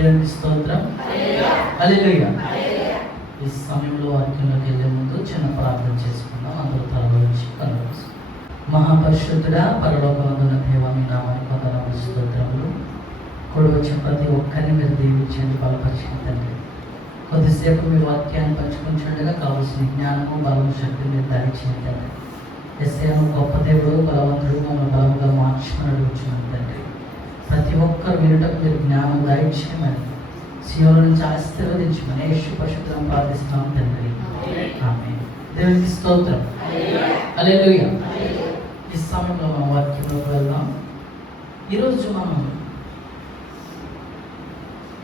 దేవునికి స్తోత్రం. హల్లెలూయా. ఈ సమయంలో వాక్యంలోకి వెళ్ళే ముందు చిన్న ప్రార్థన చేసుకుందాం. అందరూ తలవంచి కళ్ళు మూసుకోండి. మహాపరిశుద్ధుడా, పరలోకమందున్న దేవ, మీ నామానికి వందనాలు, స్తోత్రములు. కూడి వచ్చిన ప్రతి ఒక్కరిని మీరు దీవించండి, బలపరచండి తండ్రి. కొద్దిసేపు మీ వాక్యాన్ని పంచుకుంటుండగా కావాల్సిన జ్ఞానము, బలము, శక్తిని మీరు దయచేయండి తండ్రి. ఎస్ఐను గొప్ప దేవుడు, బలవంతుడు, మమ్మల్ని బలముగా మార్చుకుని అడుగుతున్నాను తండ్రి. ప్రతి ఒక్కరు వినటకు మీరు జ్ఞానం దయచేయమని, సీయోను నుంచి ఆశీర్వదించమని యేసు పరిశుద్ధం ప్రార్థిస్తున్నాం తండ్రి. ఆమేన్. దేవునికి స్తోత్రం. హల్లెలూయా. ఈ సమయంలో మనం వాక్యంలోకి వెళ్దాం. ఈరోజు మనం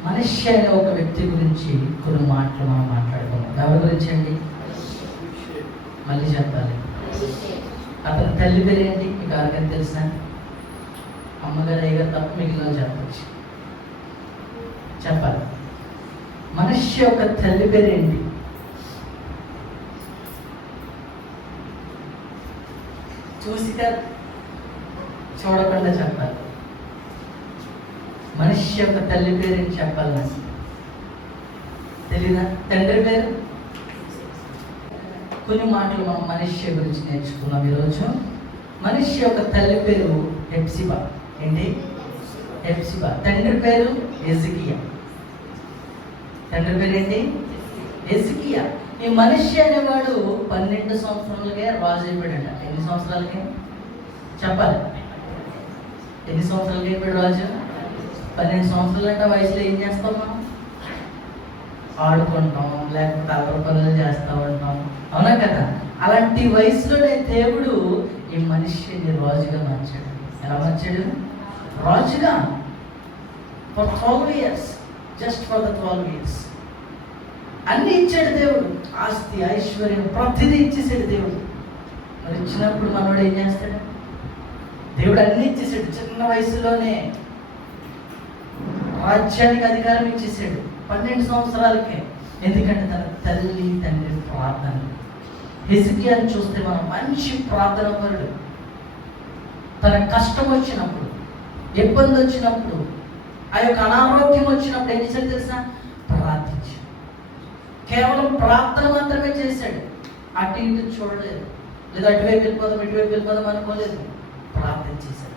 మనిషి అనే ఒక వ్యక్తి గురించి కొన్ని మాటలు మనం మాట్లాడుకున్నాం. ఎవరి గురించి అండి? మళ్ళీ చెప్పాలి. అతని తల్లి పేరు ఏంటి? మీకు ఎవరికైనా తెలిసిన? అమ్మగారు, అయ్యగారు తప్ప మిగిలిన చెప్పచ్చు. చెప్పాలి. మనిషి యొక్క తల్లి పేరు ఏంటి? చూసిగా చూడకుండా చెప్పాలి. మనిషి యొక్క తల్లి పేరు ఏంటి చెప్పాలి నాకు తెలీదా? తండ్రి పేరు? కొన్ని మాటలు మనం మనిషి గురించి నేర్చుకున్నాం ఈరోజు. మనిషి యొక్క తల్లి పేరు హెప్సిబా. ఏంటి? హెప్సిబా. తండ్రి పేరు ఎజికియా. తండ్రి పేరు ఏంటి? ఎజికియా. ఈ మనిషి అనేవాడు 12 సంవత్సరాలకే రాజు అయిపోయాడంట. ఎన్ని సంవత్సరాలకి చెప్పాలి? ఎన్ని సంవత్సరాలకి అయిపోయాడు రాజు? 12 సంవత్సరాలు అంటే వయసులో ఏం చేస్తాం మనం? ఆడుకుంటాం, లేకపోతే అల్లరి పనులు చేస్తూ ఉంటాం, అవునా కదా? అలాంటి వయసులోనే దేవుడు ఈ మనిషిని రాజుగా మార్చాడు. ఎలా మార్చాడు? రాజుగా. For 12 years, just for the 12 years అన్ని ఇచ్చాడు దేవుడు. ఆస్తి, ఐశ్వర్యం, ప్రతిదీ ఇచ్చేసాడు దేవుడు. మరి ఇచ్చినప్పుడు మనోడు ఏం చేస్తాడు? దేవుడు అన్ని ఇచ్చేసాడు. చిన్న వయసులోనే రాజ్యానికి అధికారం ఇచ్చేసాడు 12 సంవత్సరాలకే. ఎందుకంటే తన తల్లి తండ్రి ప్రార్థన. హిజ్కియాని చూస్తే మనం మంచి ప్రార్థన పరుడు. తన కష్టం వచ్చినప్పుడు, ఇబ్బంది వచ్చినప్పుడు, ఆ యొక్క అనారోగ్యం వచ్చినప్పుడు ఏం చేశాడు తెలుసా? ప్రార్థించాడు. కేవలం ప్రార్థన మాత్రమే చేశాడు. అటు ఇటు చూడలేదు, లేదా అటువైపు వెళ్ళిపోదాం ఇటువైపు వెళ్ళిపోదాం అనుకోలేదు. ప్రార్థన చేశాడు.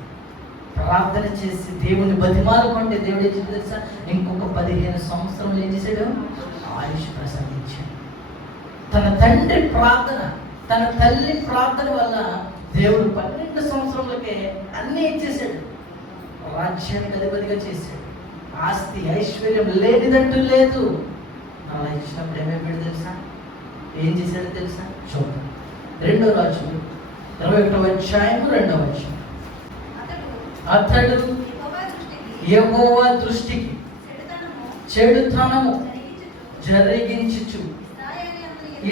ప్రార్థన చేసి దేవుని బతిమాలుకుంటే దేవుడు ఏం చేశాడు తెలుసా? ఇంకొక 15 సంవత్సరాలు ఏం చేశాడు? ఆయుష్ ప్రసాదించాడు. తన తండ్రి ప్రార్థన, తన తల్లి ప్రార్థన వల్ల దేవుడు 12 సంవత్సరాలకే అన్నీ ఇచ్చేసాడు. రాజ్యానికి అధిపతిగా చేశాడు. ఆస్తి, ఐశ్వర్యం లేనిదంటూ లేదు. అలా ఇచ్చినప్పుడు ఏమైపోయాడు తెలుసా? ఏం చేశాడో తెలుసా? చూద్దాం. 2 రాజులు 21వ అధ్యాయం 2వ వచనం. అతడు యెహోవా దృష్టికి చెడుతనము జరిగించుచు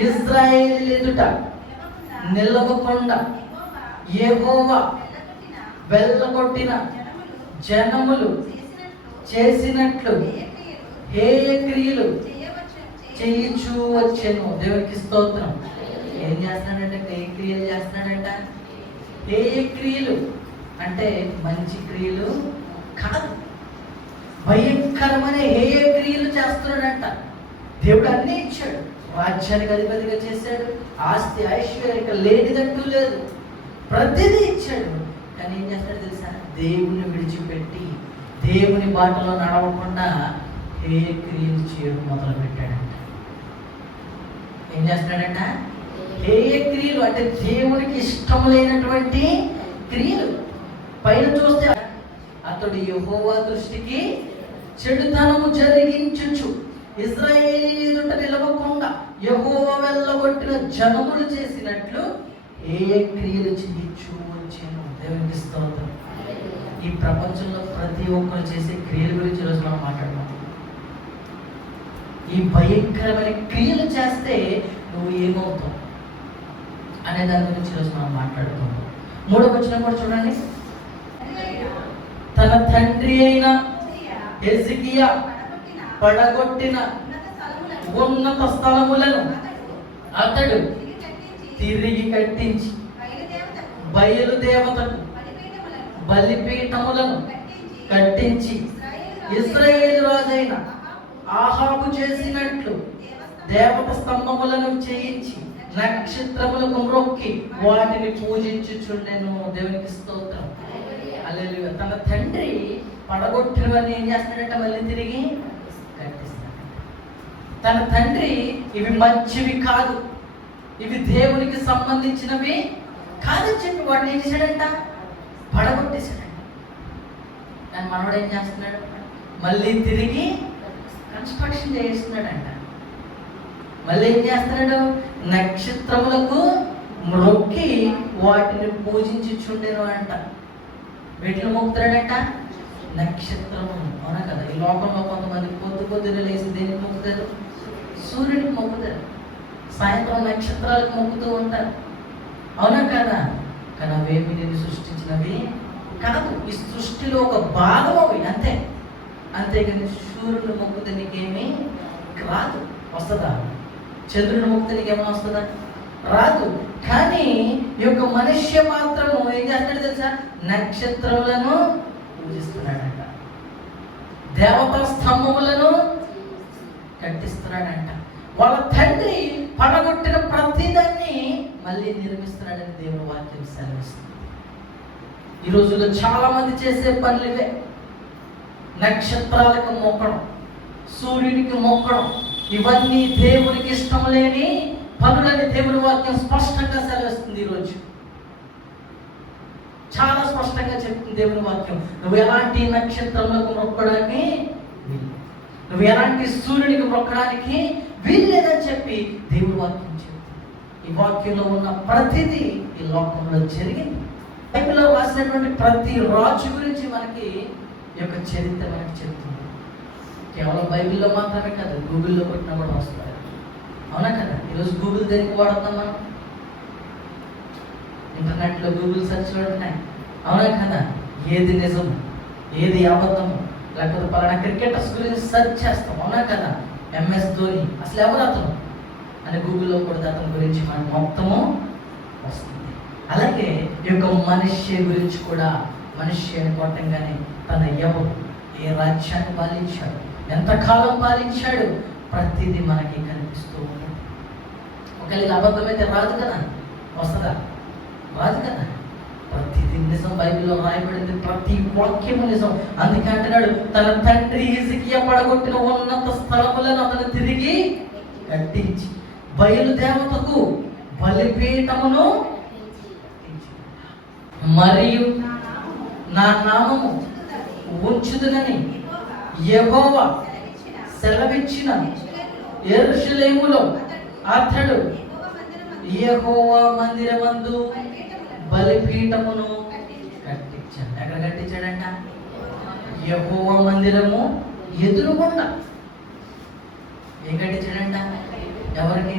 ఇశ్రాయేలు ఎదుట నిలవకుండా యెహోవా వెళ్ళగొట్టిన జనములు చేసినట్లు హేయ క్రియలు చేయుచూ వచ్చెను. దేవునికి స్తోత్రం. ఏం చేస్తున్నాడంటే? హేయ క్రియలు చేస్తున్నాడంట. హేయ క్రియలు అంటే మంచి క్రియలు కాదు, భయంకరమైన హేయ క్రియలు చేస్తున్నాడంట. దేవుడు అన్నీ ఇచ్చాడు. రాజ్యానికి అధిపతిగా చేశాడు. ఆస్తి, ఐశ్వర్యం లేనిదంటూ లేదు. ప్రతిదీ ఇచ్చాడు. కానీ ఏం చేస్తాడు తెలుసా? దేవుని విడిచిపెట్టి దేవుని బాటలో నడవకుండా హేయ క్రియలు చేయడం మొదలు పెట్టాడంట. ఏం చేస్తున్నాడంట? హేయ క్రియలు అంటే దేవునికి ఇష్టం లేనటువంటి క్రియలు. పైన చూస్తే అతడు యెహోవా దృష్టికి చెడుతనము జరిగించుచు ఇశ్రాయేలు ఎదుట నిలవకుండా యెహోవా వెళ్ళగొట్టిన జనములు చేసినట్లు ఏ క్రియలు చేయించు వచ్చాను. దేవునికి స్తోత్రం. ఈ ప్రపంచంలో ప్రతి ఒక్కరు చేసే క్రియల గురించి ఈరోజు మనం మాట్లాడుతున్నాం. ఈ భయంకరమైన క్రియలు చేస్తే నువ్వు ఏమవుతావు అనే దాని గురించి ఈరోజు మనం మాట్లాడుతున్నాం. 3వ వచనం కూడా చూడండి. తన తండ్రి అయిన హిజ్కియా పడగొట్టిన ఉన్నత స్థలములను అతడు తిరిగి కట్టించి బయలు దేవతకు బలిపీఠములను కట్టించి ఇశ్రాయేలు రాజైన ఆహాబు చేసినట్లు దేవత స్తంభములను చేయించి నక్షత్రములకు మ్రొక్కి వాటిని పూజించుచుండెను. దేవునికి స్తోత్రం. హల్లెలూయా. తన తండ్రి పడగొట్టినవన్నీ ఏం చేస్తాడంటే మళ్ళీ తిరిగి కట్టిస్తాడు. తన తండ్రి ఇవి మంచివి కాదు, ఇవి దేవునికి సంబంధించినవి కాదని చెప్పి వాడిని ఏం చేశాడంట? పడగొట్టేశాడంట. కానీ మనవాడు ఏం చేస్తున్నాడు? మళ్ళీ తిరిగి కన్స్ట్రక్షన్ చేస్తున్నాడంట. మళ్ళీ ఏం చేస్తున్నాడు? నక్షత్రములకు మ్రొక్కి వాటిని పూజించుచుండెను అంట. వీటిని మొక్కుతాడంట? నక్షత్రము. అవునా కదా? ఈ లోకంలో కొంతమంది పొద్దున లేచి దేనికి మొక్కుతారు? సూర్యుడికి మొక్కుతారు, సాయంత్రం నక్షత్రాలకు మొక్కుతూ ఉంటారు. అవునా కదా? కానీ అవేమి నేను సృష్టించినవి కాదు. ఈ సృష్టిలో ఒక భాగం అవి, అంతే. అంతేకాని సూర్యుడు మొక్కుతే నీకేమీ రాదు. వస్తుందా? చంద్రుడు మొక్కుతే నీకేమైనా వస్తుందా? రాదు. కానీ ఈ యొక్క మనుష్య మాత్రము ఏం చేస్తాడు తెలుసా? నక్షత్రములను పూజిస్తున్నాడంట, దేవతా స్తంభములను కట్టిస్తున్నాడంట. వాళ్ళ తండ్రి పడగొట్టిన ప్రతిదాన్ని మళ్ళీ నిర్మిస్తున్నాడని దేవుని వాక్యం సెలవిస్తుంది. ఈ రోజుల్లో చాలా మంది చేసే పనులు ఇవే. నక్షత్రాలకు మొక్కడం, సూర్యుడికి మొక్కడం, ఇవన్నీ దేవునికి ఇష్టం లేని పనులని దేవుని వాక్యం స్పష్టంగా సెలవిస్తుంది. ఈరోజు చాలా స్పష్టంగా చెప్తుంది దేవుని వాక్యం. నువ్వు ఎలాంటి నక్షత్రములకు మొక్కడానికి, నువ్వు ఎలాంటి సూర్యుడికి మొక్కడానికి వీల్లేదని చెప్పి దేవుని వాక్యం చెప్తుంది. ఈ వాక్యంలో ఉన్న ప్రతిదీ ఈ లోకంలో జరిగింది. బైబిల్లో రాసినటువంటి ప్రతి రాజు గురించి మనకి ఈ యొక్క చరిత్ర మనకి చెప్తుంది. కేవలం బైబిల్లో మాత్రమే కాదు, గూగుల్లో కొట్టినా కూడా వస్తుంది. అవునా కదా? ఈరోజు గూగుల్ దేనికి వాడుతాం మనం? ఇంటర్నెట్లో గూగుల్ సెర్చ్లు ఉంటున్నాయి. అవునా కదా? ఏది నిజము, ఏది అబద్ధము, లేకపోతే పలానా క్రికెటర్స్ గురించి సెర్చ్ చేస్తాం. అవునా కదా? ఎంఎస్ ధోని అసలు ఎవరు అతను అని గూగుల్లో కూడా అతని గురించి మనకు మొత్తము వస్తుంది. అలాగే ఈ యొక్క మనిషి గురించి కూడా, మనిషి అని కొట్టంగానే తన ఎవరు, ఏ రాజ్యాన్ని పాలించాడు, ఎంతకాలం పాలించాడు, ప్రతిదీ మనకి కనిపిస్తూ ఉంటుంది. ఒకవేళ అబద్ధమైతే రాదు కదా? వస్తుందా? రాదు కదా? ప్రతిదీ నిజం. బైబిల్లో రాయబడింది ప్రతి వాక్యము నిజం. అందుకే అంటున్నాడు, తన తండ్రి హిజ్కియా పడగొట్టిన ఉన్నత స్థలములను అతను తిరిగి కట్టించి బయలుదేవతకు బలిపీఠమును మరియు నా నామము ఉంచుదునని యెహోవా సెలవిచ్చిన యెరూషలేములో అతడు యెహోవా మందిరమందు బలిపీఠమును కట్టించాడు. ఎక్కడ కట్టించాడంట? యెహోవా మందిరము ఎదురుగుండా. ఏం కట్టించాడంట? ఎవరికి?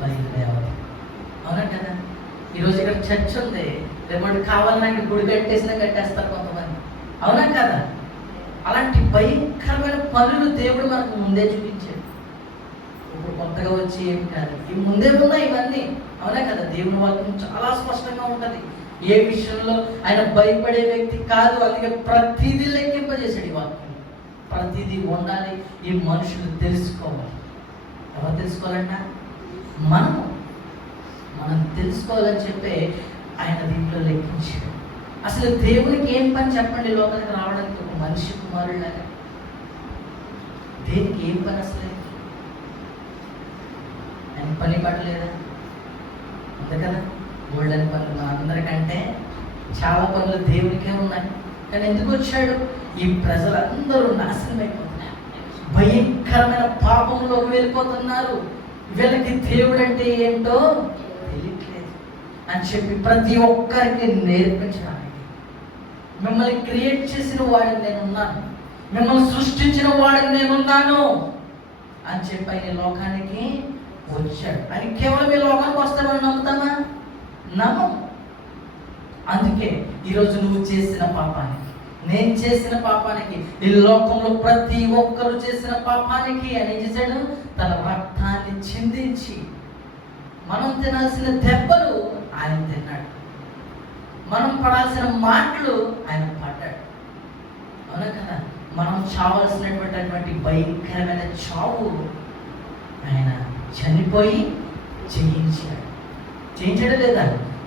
బయలుదేవత. అవునా కదా? ఈరోజు ఇక్కడ చర్చ్ ఉంది, రేపు కావాలని గుడి కట్టేసినా కట్టేస్తారు కొంతమంది. అవునా కదా? అలాంటి భయంకరమైన పనులు దేవుడు మనకు ముందే చూపించాడు. ఇప్పుడు కొత్తగా వచ్చి ఏమి కాదు, ఇవి ముందే ఉన్నాయి ఇవన్నీ. అవునా కదా? దేవుని వాక్యం చాలా స్పష్టంగా ఉంటుంది. ఏ విషయంలో ఆయన భయపడే వ్యక్తి కాదు. అందుకే ప్రతిదీ లెక్కింపజేశాడు. ఈ వాక్యం ప్రతిదీ ఉండాలి, ఈ మనుషులు తెలుసుకోవాలి. ఎవరు తెలుసుకోవాలంట? మనం తెలుసుకోవాలని చెప్పి ఆయన దీంట్లో లెక్కించాడు. అసలు దేవునికి ఏం పని చెప్పండి? లోకానికి రావడానికి ఒక మనిషి కుమారులాగా దేనికి ఏం పని? అసలు ఆయన పని పడలేదా? అంతే కదా? గోల్డెన్ పనులు మన అందరికంటే చాలా పనులు దేవునికే ఉన్నాయి. కానీ ఎందుకు వచ్చాడు? ఈ ప్రజలందరూ నాశనం అయిపోతున్నారు, భయంకరమైన పాపంలోకి వెళ్ళిపోతున్నారు. వీళ్ళకి దేవుడు అంటే ఏంటో తెలియట్లేదు అని చెప్పి ప్రతి ఒక్కరికి నేర్పించడానికి, మిమ్మల్ని క్రియేట్ చేసిన వాడిని నేనున్నాను, మిమ్మల్ని సృష్టించిన వాడిని నేనున్నాను అని చెప్పి ఆయన లోకానికి వచ్చాడు. ఆయన కేవలం ఈ లోకానికి వస్తామని నమ్ముతామా? నమ్మం. అందుకే ఈరోజు నువ్వు చేసిన పాపానికి, నేను చేసిన పాపానికి, ఈ లోకంలో ప్రతి ఒక్కరు చేసిన పాపానికి ఆయన ఏం చేశాడు? తన రక్తాన్ని చిందించి, మనం తినాల్సిన దెబ్బలు ఆయన తిన్నాడు, మనం పడాల్సిన మాటలు ఆయన పడ్డాడు. అవునా కదా? మనం చావాల్సినటువంటి భయంకరమైన చావు ఆయన చనిపోయి చేయించాడు లేదా?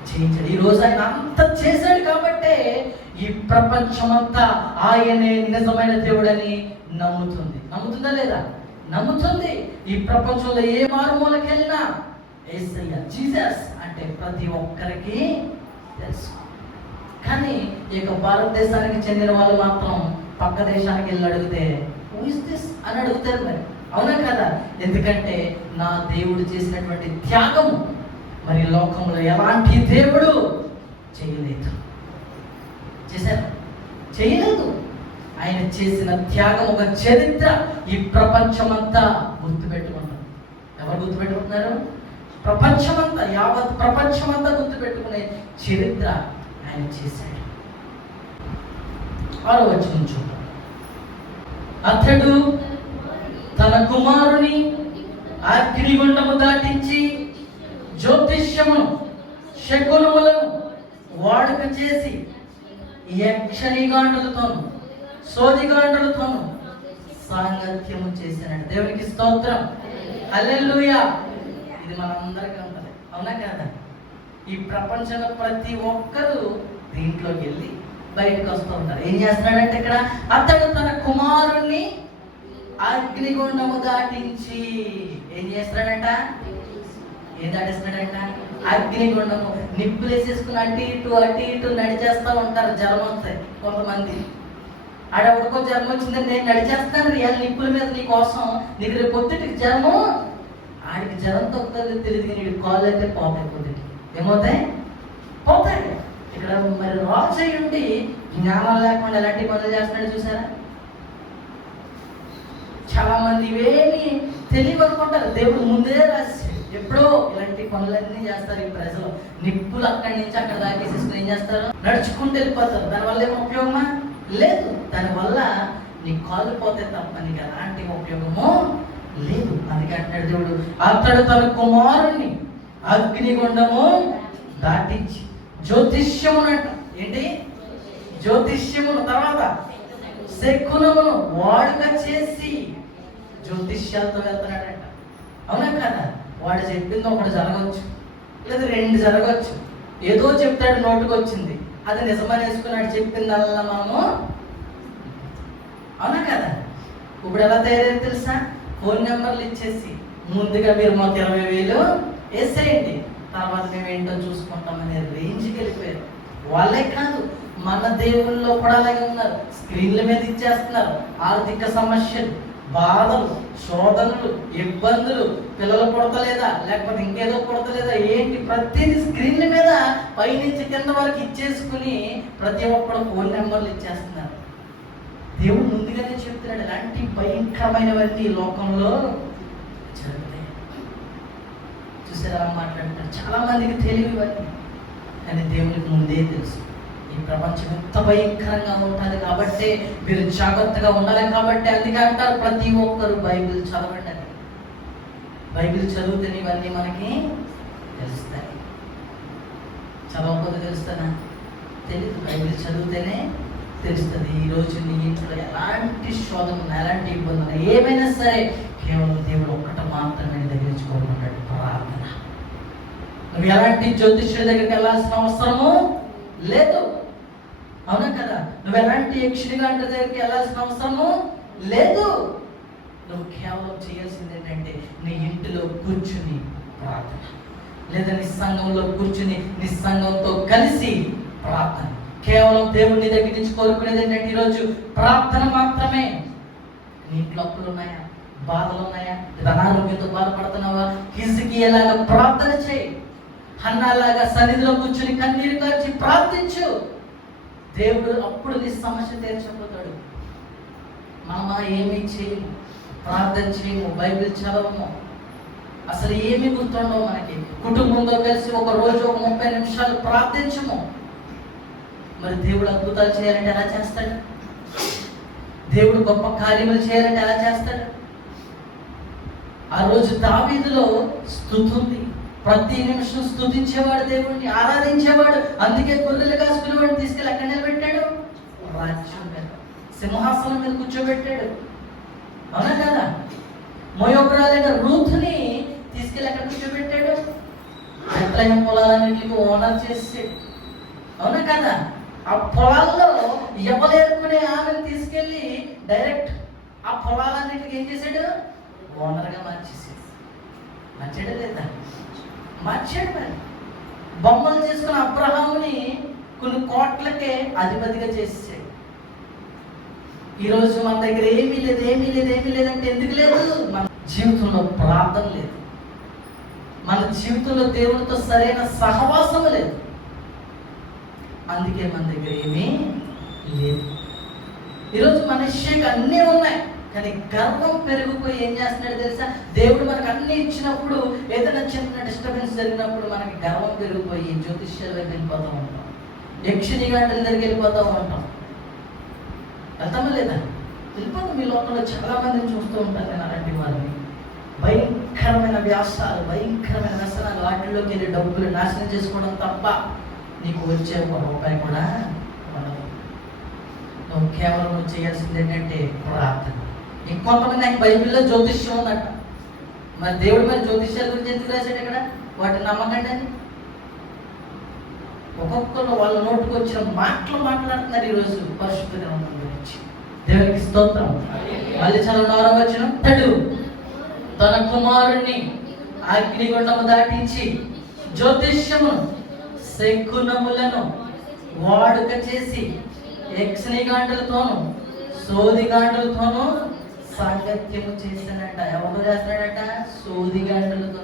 చేయించాడు. ఈరోజు ఆయన అంత చేశాడు కాబట్టే ఈ ప్రపంచమంతా ఆయనే నిజమైన దేవుడని నమ్ముతుందా లేదా? నమ్ముతుంది. ఈ ప్రపంచంలో ఏ మారుమూలకెళ్ళినా యేసయ్య జీసస్ అంటే ప్రతి ఒక్కరికి తెలుసు. కానీ ఇక భారతదేశానికి చెందిన వాళ్ళు మాత్రం పక్క దేశానికి వెళ్ళి అడిగితే హూ ఇస్ దిస్ అని అడుగుతారు. మరి అవునా కదా? ఎందుకంటే నా దేవుడు చేసినటువంటి త్యాగము మరి లోకంలో ఎలాంటి దేవుడు చేయలేదు. చేయలేదు. ఆయన చేసిన త్యాగం ఒక చరిత్ర ఈ ప్రపంచమంతా గుర్తుపెట్టుకుంటారు. ఎవరు గుర్తుపెట్టుకుంటున్నారు? ప్రపంచమంతా, యావత్ ప్రపంచమంతా గుర్తుపెట్టుకునే చరిత్ర ఆయన చేశాడు. 6వ వచనం చూద్దాం. అతడు తన కుమారుని అగ్నిగుండము దాటించి జ్యోతిష్యమును శకునములను వాడుక చేసి యక్షనిగాండులతోను సోదిగాండులతోను సాంగత్యము చేశాడు. దేవునికి స్తోత్రం, హల్లెలూయా. ఇది మనందరికీ ఉంటుంది, అవునా కదా? ఈ ప్రపంచంలో ప్రతి ఒక్కరూ దీంట్లోకి వెళ్ళి బయటకు వస్తూ ఉంటారు. ఏం చేస్తున్నాడంటే ఇక్కడ అతడు తన కుమారుణ్ణి అగ్నిగుండము దాటించి ఏం చేస్తాడంట? ఏం దాటిస్తాడంట? అగ్నిగుండము. నిప్పులు వేసేసుకుని అటు ఇటు నడిచేస్తూ ఉంటారు. జ్వరం వస్తాయి కొంతమంది. ఆడెవడికో జ్వరం వచ్చిందని నేను నడిచేస్తాను రియల్ నిప్పుల మీద నీ కోసం, నీకు రేపు పొద్దుటికి జ్వరము. ఆడికి జ్వరం తొక్కుతుంది తెలియదు, నీకు కాళ్ళు అయితే పోతాయి. పొద్దుటి ఏమవుతాయి? పోతాయి. ఇక్కడ మరి రాజు ఉండి జ్ఞానం లేకుండా ఎలాంటి పనులు చేస్తున్నాడు చూసారా? చాలా మంది ఇవేమి తెలియనుకుంటారు. దేవుడు ముందే రాశాడు. ఎప్పుడో ఇలాంటి పనులన్నీ చేస్తారు ఈ ప్రజలు. నిప్పులు అక్కడి నుంచి అక్కడ దాకేసేసుకుని ఏం చేస్తారు? నడుచుకుంటూ వెళ్ళిపోతారు. దానివల్ల ఏమో ఉపయోగమా? లేదు. దానివల్ల నీ కాళ్ళు పోతే తప్ప నీకు ఎలాంటి ఉపయోగమో లేదు. అందుకే అంటాడు దేవుడు, అతడు తన కుమారుణ్ణి అగ్నిగుండము దాటించి జ్యోతిష్యమునంట. ఏంటి? జ్యోతిష్యమును, తర్వాత శకునమును వాడుక చేసి జ్యోతిష్యాలతో వెళ్తున్నాడంట. అవునా కదా? వాడు చెప్పింది ఒకటి జరగవచ్చు, లేదా 2 జరగవచ్చు. ఏదో చెప్తాడు, నోటుకు వచ్చింది, అది నిజమని వేసుకున్నాడు. చెప్పిందల్లా మనము, అవునా కదా? ఇప్పుడు ఎలా తయారైంది తెలుసా? ఫోన్ నెంబర్లు ఇచ్చేసి ముందుగా మీరు మాకు 20,000 వేసేయండి, తర్వాత మేము ఏంటో చూసుకుంటామనే రేంజ్కి వెళ్ళిపోయారు. వాళ్ళే కాదు, మన దేవుల్లో కూడా అలాగే ఉన్నారు. స్క్రీన్ల మీద ఇచ్చేస్తున్నారు. ఆర్థిక సమస్యలు, బాధలు, శోధనలు, ఇబ్బందులు, పిల్లలు పుడతలేదా, లేకపోతే ఇంకేదో పుడతలేదా, ఏంటి ప్రతిదీ స్క్రీన్ల మీద పైనుంచి కింద వరకు ఇచ్చేసుకుని ప్రతి ఒక్కరు ఫోన్ నెంబర్లు ఇచ్చేస్తున్నారు. దేవుడు ముందుగానే చెప్తున్నాడు ఇలాంటి భయంకరమైనవన్నీ ఈ లోకంలో జరుగుతాయి. చూసారా మాట్లాడుతున్నారు? చాలా మందికి తెలియదు ఇవన్నీ, కానీ దేవునికి ముందే తెలుసు. ఈ ప్రపంచం ఎంత భయంకరంగా ఉంటుంది కాబట్టి మీరు జాగ్రత్తగా ఉండాలి. కాబట్టి అందుకే అంటారు ప్రతి ఒక్కరు బైబిల్ చదవండి అని. బైబిల్ చదివితే ఇవన్నీ మనకి తెలుస్తాయి. చదవకపోతే తెలుస్తానా? తెలీదు. బైబిల్ చదివితేనే తెలుస్తుంది. ఈరోజు నీ ఇంట్లో ఎలాంటి శోధన, ఎలాంటి ఇబ్బందులు ఏమైనా సరే కేవలం దేవుడు ఒక్కట మాత్రమే దగ్గరించుకోవాలన్నాడు, ప్రార్థన. నువ్వు ఎలాంటి జ్యోతిష్యుడి దగ్గరికి వెళ్ళాల్సిన అవసరము లేదు, అవునా కదా? నువ్వు ఎలాంటి యక్షినిగాంటి దగ్గరికి వెళ్ళాల్సిన అవసరము లేదు. నువ్వు కేవలం చేయాల్సింది ఏంటంటే నీ ఇంటిలో కూర్చుని ప్రార్థన, లేదా నీ సంఘంలో కూర్చుని నీ సంఘంతో కలిసి ప్రార్థన. కేవలం దేవుడిని దగ్గర నుంచి కోరుకునేది ఏంటంటే ఈరోజు ప్రార్థన మాత్రమే. నీ ఇంట్లో అప్పులు ఉన్నాయా, బాధలు ఉన్నాయా, అనారోగ్యంతో బాధపడుతున్నావా? హిజ్కియాలాగా ప్రార్థన చేయి. హన్నాలాగా సన్నిధిలో కూర్చుని కన్నీరు కార్చి ప్రార్థించు. దేవుడు అప్పుడు నీ సమస్య తీర్చబోతాడు. మామ ఏమీ చేయము, ప్రార్థన చేయము, బైబిల్ చదవము, అసలు ఏమీ గుర్తుండవు మనకి. కుటుంబంతో కలిసి ఒక రోజు ఒక 30 నిమిషాలు ప్రార్థించము. మరి దేవుడు అద్భుతాలు చేయాలంటే ఎలా చేస్తాడు? దేవుడు గొప్ప కార్యములు చేయాలంటే ఎలా చేస్తాడు? ఆ రోజు దావీదులో స్తుతి ఉంది. ప్రతి నిమిషం స్తుతించేవాడు, దేవుడిని ఆరాధించేవాడు. అందుకే గొర్రెలు కాసుకునేవాడిని తీసుకెళ్ళి అక్కడ నిలబెట్టాడు. రాజ్యం సింహాసనం మీద కూర్చోబెట్టాడు. అవునా కదా? మోయోగ్రాలైన రూతుని తీసుకెళ్ళి అక్కడ కూర్చోబెట్టాడు. బెత్లెహేము పొలాలన్నింటికి ఓనర్ చేసాడు. అవునా కదా? ఆ పొలాల్లో ఎవలేరుకునే ఆమెను తీసుకెళ్ళి డైరెక్ట్ ఆ పొలాలన్నింటికి ఏం చేశాడు? ఓనర్గా మార్చేసాడు. మార్చాడా లేదా? మార్చాడు. మరి బొమ్మలు చేసుకున్న అబ్రహాముని కొన్ని కోట్లకే అధిపతిగా చేసేసాడు. ఈరోజు మన దగ్గర ఏమీ లేదంటే ఎందుకు లేదు? మన జీవితంలో ప్రార్థన లేదు. మన జీవితంలో దేవునితో సరైన సహవాసం లేదు. అందుకే మన దగ్గర ఏమీ లేదు. ఈరోజు మనిషికి అన్నీ ఉన్నాయి, కానీ గర్వం పెరిగిపోయి ఏం చేస్తున్నాడు తెలుసా? దేవుడు మనకు అన్ని ఇచ్చినప్పుడు ఏదైనా చిన్న డిస్టర్బెన్స్ జరిగినప్పుడు మనకి గర్వం పెరిగిపోయి జ్యోతిష్యాల దగ్గర వెళ్ళిపోతూ ఉంటాం, యక్షిణి గాండ్ల దగ్గరికి వెళ్ళిపోతూ ఉంటాం. వెళ్తామా లేదా? వెళ్ళిపోతాం. మీ లోకంలో చాలా మందిని చూస్తూ ఉంటాను నేను అలాంటి వారిని. భయంకరమైన వ్యాసాలు, భయంకరమైన వ్యసనాలు, వాటిల్లోకి వెళ్ళి డబ్బులు నాశనం చేసుకోవడం తప్ప నీకు వచ్చే ఒక రూపాయి కూడా ఉండదు. నువ్వు కేవలం నువ్వు చేయాల్సింది ఏంటంటే ప్రార్థన. ఇంకొంతమంది ఆయన బైబిల్లో జ్యోతిష్యం ఉందట. మరి దేవుడి మీద జ్యోతిష్యాల గురించి ఎందుకు రాశాడు ఇక్కడ? వాటిని నమ్మకండి అని. ఒక్కొక్కరు వాళ్ళ నోటుకు వచ్చిన మాటలు మాట్లాడుతున్నారు ఈరోజు పరిశుద్ధ గ్రంథం గురించి. దేవునికి స్తోత్రం. మళ్ళీ చదవడం వచ్చిన తడు తన కుమారుణ్ణి అగ్నిగుండము దాటించి జ్యోతిష్యమును శకునములను వాడుక చేసి యక్షిణిగాండ్లతోనూ సోదిగాండ్లతోనూ సాంగత్యము చేశాడట. ఎవరు చేస్తాడట? సోదిగాండ్లతో.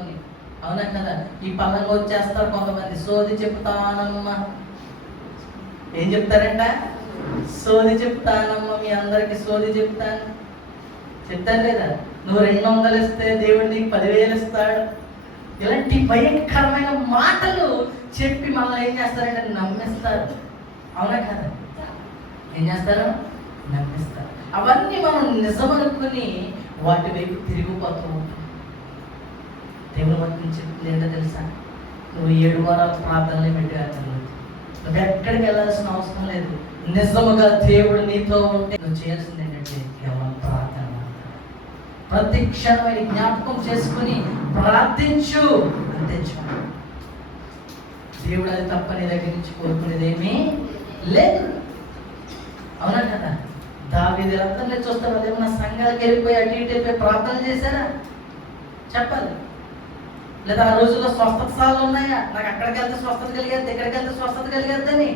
అవునా కదా? ఈ పళ్ళంగా వచ్చేస్తారు కొంతమంది, సోది చెప్తానమ్మా. ఏం చెప్తారంట? సోది చెప్తానమ్మా, మీ అందరికి సోది చెప్తాను. చెప్తాను లేదా? నువ్వు 200 ఇస్తే దేవుడు నీకు 10,000 ఇస్తాడు. ఇలాంటి భయంకరమైన మాటలు చెప్పి మనల్ని ఏం చేస్తారంటే నమ్మిస్తారు. అవునా కదా? ఏం చేస్తారు? నమ్మిస్తారు. అవన్నీ మనం నిజమనుకుని వాటి వైపు తిరిగిపోతూ ఉంటాం. దేవుని వాక్యం చెప్తుంది ఏంటో తెలుసా? నువ్వు 7 వారాలు ప్రార్థనలే పెట్టగలవు. నువ్వు ఎక్కడికి వెళ్ళాల్సిన అవసరం లేదు. నిజముగా దేవుడు నీతో ఉంటే నువ్వు చేయాల్సింది ఏంటంటే కేవలం ప్రార్థన. ప్రతి క్షణమైన జ్ఞాపకం చేసుకుని ప్రార్థించు, అంతే చాలు. దేవుడు అది తప్ప నీ దగ్గర నుంచి కోరుకునేది ఏమీ లేదు. అవునా కదా? దావీదు అందరినీ చూస్తారు. వాళ్ళు ఏమన్నా సంఘాలకు వెళ్ళిపోయి అటు ఇటు వెళ్ళిపోయి ప్రార్థన చేశారా? చెప్పాలి. లేదా ఆ రోజుల్లో స్వస్థత సార్లు ఉన్నాయా? నాకు అక్కడికి వెళ్తే స్వస్థత కలిగేది, ఇక్కడికి వెళ్తే స్వస్థత కలిగేద్దని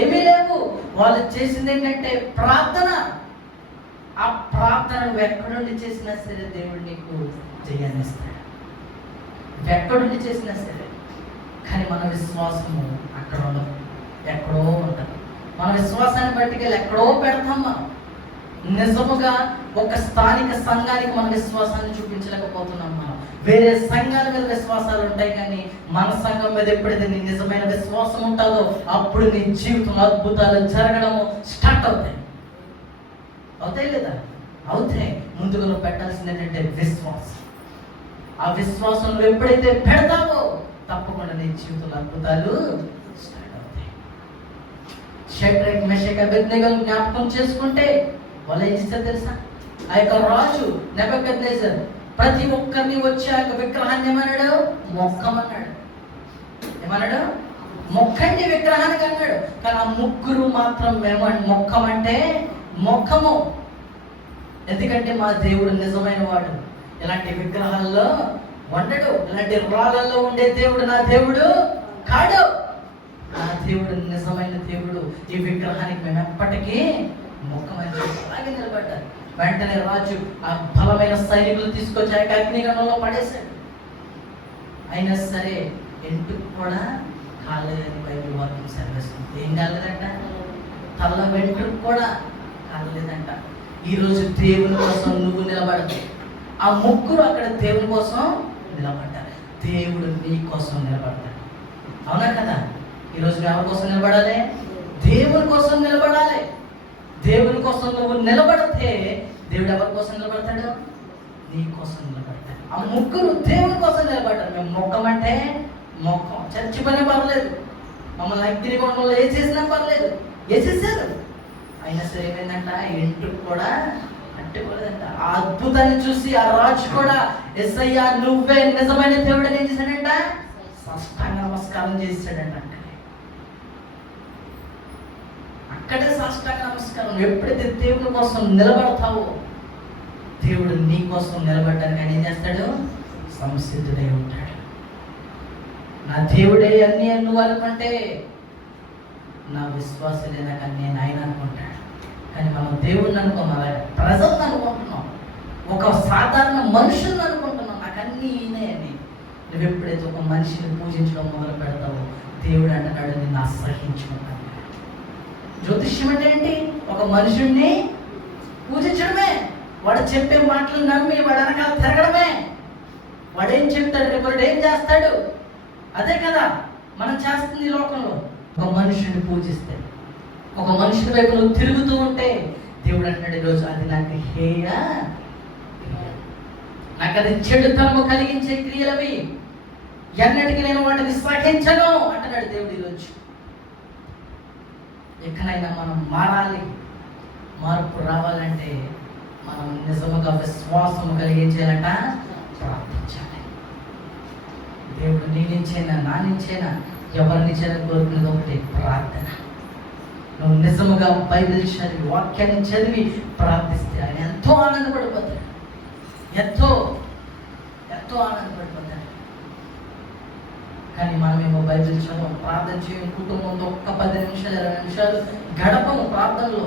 ఏమీ లేవు. వాళ్ళు చేసింది ఏంటంటే ప్రార్థన. ఆ ప్రార్థన నువ్వు ఎక్కడుండి చేసినా సరే దేవుడు నీకు జయాన్ని ఇస్తాడు. ఎక్కడుండి చేసినా సరే. కానీ మన విశ్వాసము అక్కడ ఉండదు, ఎక్కడో ఉంటుంది. మన విశ్వాసాన్ని బట్టికెళ్ళి ఎక్కడో పెడతాం మనం. నిజముగా ఒక స్థానిక సంఘానికి మన విశ్వాసాన్ని చూపించలేకపోతున్నాం. మనం వేరే సంఘాల మీద విశ్వాసాలు ఉంటాయి, కానీ మన సంఘం మీద ఎప్పుడైతే నీ నిజమైన విశ్వాసం ఉంటుందో అప్పుడు నీ జీవితంలో అద్భుతాలు జరగడము స్టార్ట్ అవుతాయి. అవుతాయి లేదా? అవుతాయి. ముందుగా నువ్వు పెట్టాల్సింది ఏంటంటే విశ్వాసం. ఆ విశ్వాసం నువ్వు ఎప్పుడైతే పెడతావో తప్పకుండా నీ జీవితంలో అద్భుతాలు స్టార్ట్ అవుతాయి. షడ్రక్ మెషక్ అబేద్నెగోను జ్ఞాపకం చేసుకుంటే వాళ్ళు ఏం చేస్తారు తెలుసా? ఆ యొక్క రాజు నెబుకద్నెజర్ ప్రతి ఒక్కరిని వచ్చి ఆ యొక్క విగ్రహాన్ని ఏమన్నాడు? మొక్కమన్నాడు. ఏమన్నాడు? మొక్కండి విగ్రహానికి అన్నాడు. కానీ ఆ ముగ్గురు మాత్రం మొక్కమంటే మొక్కము. ఎందుకంటే మా దేవుడు నిజమైన వాడు, ఇలాంటి విగ్రహాల్లో ఉండడు, ఇలాంటి రాళ్ళల్లో ఉండే దేవుడు నా దేవుడు కాడు. నా దేవుడు నిజమైన దేవుడు. ఈ విగ్రహానికి మేము ఎప్పటికీ మొక్కమని అలాగే నిలబడ్డారు. వెంటనే రాజు ఆ బలమైన సైనికులు తీసుకొచ్చి ఆ అగ్నిగణంలో పడేశాడు. అయినా సరే ఎంటుకు కూడా కాలేదని బైబిల్ వాక్యం సెలవిస్తుంది. ఏం కాలేదంట? తల వెంట్రుకు కూడా కాలేదంట. ఈరోజు దేవుని కోసం నువ్వు నిలబడతావు. ఆ ముగ్గురు అక్కడ దేవుని కోసం నిలబడ్డారు. దేవుడు నీ కోసం నిలబడతాడు. అవునా కదా? ఈరోజు ఎవరి కోసం నిలబడాలి? దేవుని కోసం నిలబడాలి. దేవుని కోసం నువ్వు నిలబడితే దేవుడు ఎవరి కోసం నిలబడతాడు? నీ కోసం నిలబడతాడు. ఆ ముగ్గురు దేవుని కోసం నిలబడ్డారు. మేము మొక్కమంటే మొక్కం. చచ్చిపోయినా పర్లేదు, మమ్మల్ని అగ్నిగుండంలో ఏ చేసినా పర్లేదు, వేసేసారు. అయినా సరే ఏమైందంట, ఇంటికి కూడా అట్టుకోలేదంట. ఆ అద్భుతాన్ని చూసి ఆ రాజు కూడా యేసయ్యా నువ్వే నిజమైన దేవుడు ఏం చేశాడంట, సాష్టాంగ నమస్కారం చేశాడంట. అక్కడే సాష్టాంగ నమస్కారం. ఎప్పుడైతే దేవుని కోసం నిలబడతావో దేవుడు నీ కోసం నిలబడ్డానికి ఆయన ఏం చేస్తాడు, సంసిద్ధుడై ఉంటాడు. నా దేవుడే అన్నీ నువ్వు అనుకుంటే నా విశ్వాసలే నాకు అన్నీ ఆయన అనుకుంటాడు. కానీ మనం దేవుడిని అనుకోం, అలాగే ప్రజలను అనుకుంటున్నాం, ఒక సాధారణ మనుషులను అనుకుంటున్నాం నాకు అన్నీ ఈయనే అని. నువ్వు ఎప్పుడైతే ఒక మనిషిని పూజించడం మొదలు పెడతావో దేవుడు అంటున్నాడు నిన్ను అసహించుకుంటాను. జ్యోతిష్యం అంటే ఏంటి, ఒక మనుషుడిని పూజించడమే, వాడు చెప్పే మాటలు నమ్మి వాడు వెనకాల తిరగడమే. వాడేం చెప్తాడు రేపు వాడు ఏం చేస్తాడు, అదే కదా మనం చేస్తుంది ఈ లోకంలో. ఒక మనుషుడిని పూజిస్తే, ఒక మనుషుడి వైపు నువ్వు తిరుగుతూ ఉంటే దేవుడు అంటున్నాడు ఈరోజు అది నాకు హేయ, నాకు అది చెడుతనము కలిగించే క్రియలవి, ఎన్నటికీ నేను వాటిని సహించను అంటున్నాడు దేవుడు ఈరోజు. ఎక్కడైనా మనం మారాలి, మార్పు రావాలంటే మనం నిజముగా విశ్వాసము కలిగించాలంట, ప్రార్థించాలి. దేవుడు నీ నుంచైనా నా నుంచైనా ఎవరి నుంచైనా కోరుకునేది ఒకటి ప్రార్థన. నువ్వు నిజముగా బైబిల్ చదివి వాక్యాన్ని చదివి ప్రార్థిస్తే ఆయన ఎంతో ఆనందపడిపోతాడు, ఎంతో ఎంతో ఆనందపడిపోతాడు. కానీ మనమేమో బైబిల్ చదవం, ప్రార్థన చేయం, కుటుంబంతో ఒక్క 10 నిమిషాలు 20 నిమిషాలు గడపము ప్రార్థనలో,